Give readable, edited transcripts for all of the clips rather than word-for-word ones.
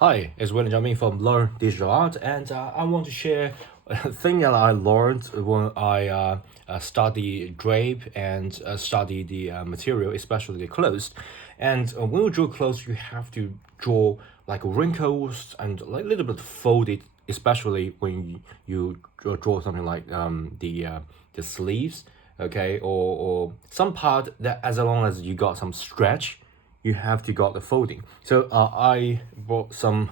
Hi, it's William Jiaming from Learn Digital Art, and I want to share a thing that I learned when I study drape and study the material, especially the clothes. And when you draw clothes, you have to draw like wrinkles and like a little bit folded, especially when you draw something like the sleeves, okay, or some part that as long as you got some stretch you have to got the folding. So I brought some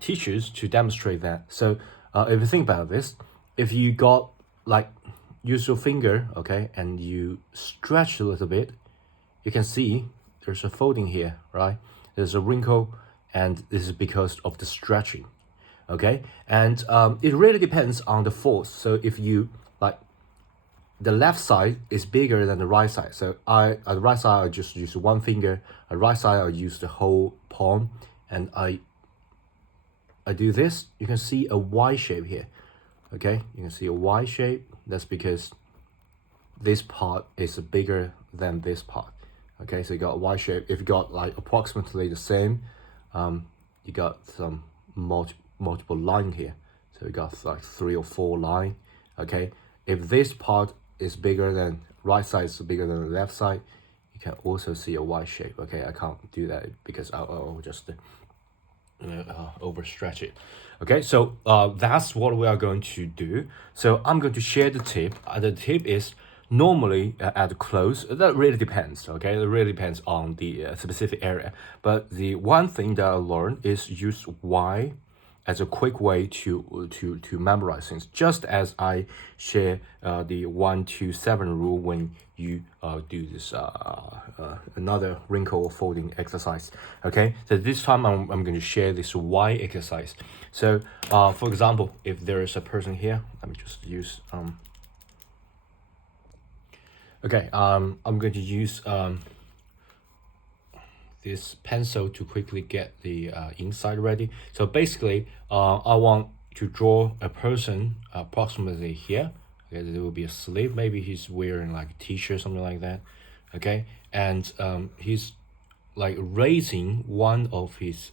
teachers to demonstrate that. So if you think about this, if you got like use your finger, okay, and you stretch a little bit, you can see there's a folding here, right? There's a wrinkle, and this is because of the stretching, okay? And it really depends on the force. So if you like the left side is bigger than the right side. So at the right side, I just use one finger. At the right side, I use the whole palm, and I do this. You can see a Y shape here. Okay, you can see a Y shape. That's because this part is bigger than this part. Okay, so you got a Y shape. If you got like approximately the same, you got some multiple line here. So you got like 3 or 4 line. Okay, if this part is bigger than right side is bigger than the left side, you can also see a Y shape. Okay, I can't do that because I'll just overstretch it. Okay, so that's what we are going to do. So I'm going to share the tip. The tip is normally at close. That really depends. Okay, it really depends on the specific area. But the one thing that I learned is use Y as a quick way to memorize things, just as I share the 1-2-7 rule when you do this another wrinkle folding exercise. Okay, so this time I'm going to share this Y exercise. So for example, if there is a person here, let me just use I'm going to use this pencil to quickly get the inside ready. So basically, I want to draw a person approximately here. Okay, there will be a sleeve. Maybe he's wearing like a t-shirt, something like that. Okay, and he's like raising one of his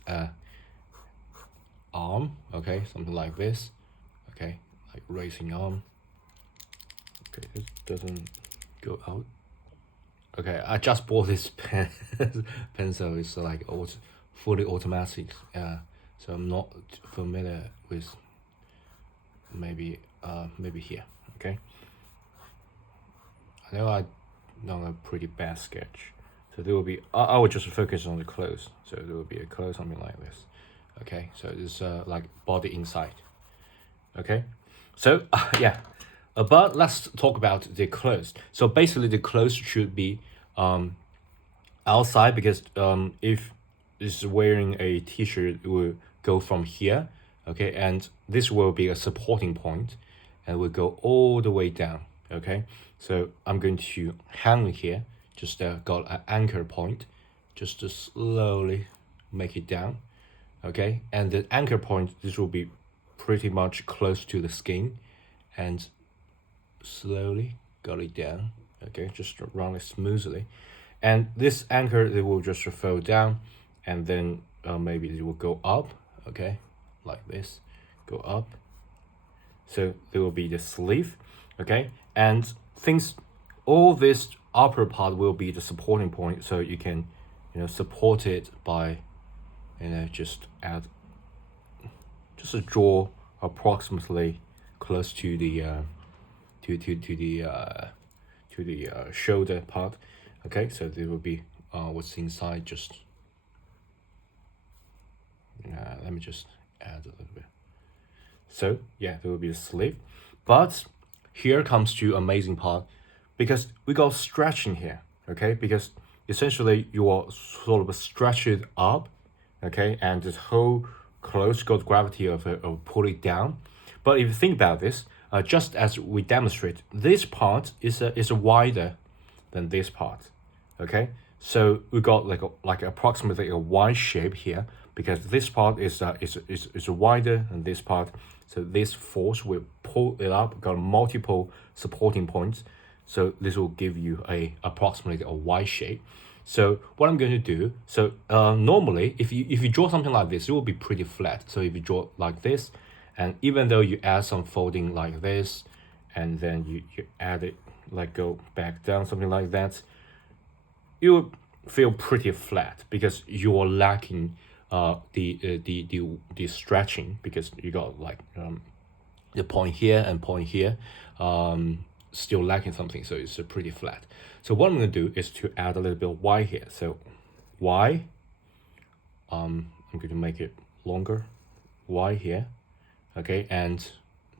arm. Okay, something like this. Okay, like raising arm. Okay, this doesn't go out. Okay, I just bought this pencil. It's like fully automatic. So I'm not familiar with maybe here. Okay, I know I done a pretty bad sketch. So there will be. I will just focus on the clothes. So there will be a clothes something like this. Okay, so it's like body inside. Okay, so yeah. But let's talk about the clothes. So basically, the clothes should be outside because if it's wearing a t-shirt, it will go from here, okay, and this will be a supporting point, and will go all the way down. Okay, so I'm going to hang here. Just got an anchor point, just to slowly make it down. Okay, and the anchor point, this will be pretty much close to the skin, and slowly got it down. Okay, just run it smoothly, and this anchor, it will just fold down, and then maybe it will go up. Okay, like this, go up. So there will be the sleeve. Okay, and things, all this upper part will be the supporting point, so you can support it by just add just a draw approximately close to the to the shoulder part. Okay, so there will be what's inside. Just let me just add a little bit. So yeah, there will be a sleeve, but here comes to amazing part, because we got stretching here. Okay, because essentially you are sort of stretch it up. Okay, and this whole clothes got gravity of pull it down. But if you think about this, just as we demonstrate, this part is wider than this part. Okay, so we got like approximately a Y shape here, because this part is wider than this part. So this force will pull it up. Got multiple supporting points. So this will give you approximately a Y shape. So what I'm going to do, so normally if you draw something like this, it will be pretty flat. So if you draw like this, and even though you add some folding like this, and then you add it like go back down, something like that, you will feel pretty flat because you are lacking the stretching, because you got like the point here and point here, still lacking something, so it's pretty flat. So what I'm going to do is to add a little bit of y here. So y, I'm going to make it longer, y here, okay, and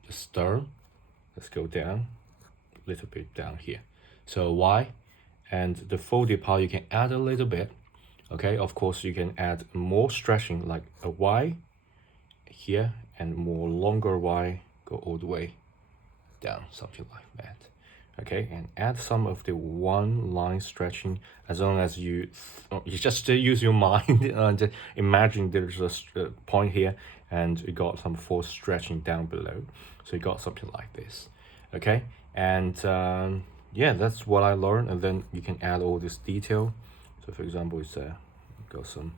the stern, let's go down a little bit down here. So y, and the folded part you can add a little bit, okay. Of course you can add more stretching like a y here, and more longer y, go all the way down, something like that, okay. And add some of the one line stretching, as long as you just use your mind and imagine there's a point here and you got some force stretching down below, so you got something like this, okay. And yeah, that's what I learned. And then you can add all this detail. So for example, it's got some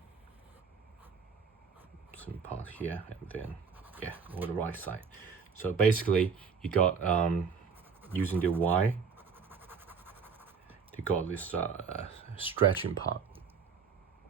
part here, and then yeah, on the right side. So basically you got using the y, you got this stretching part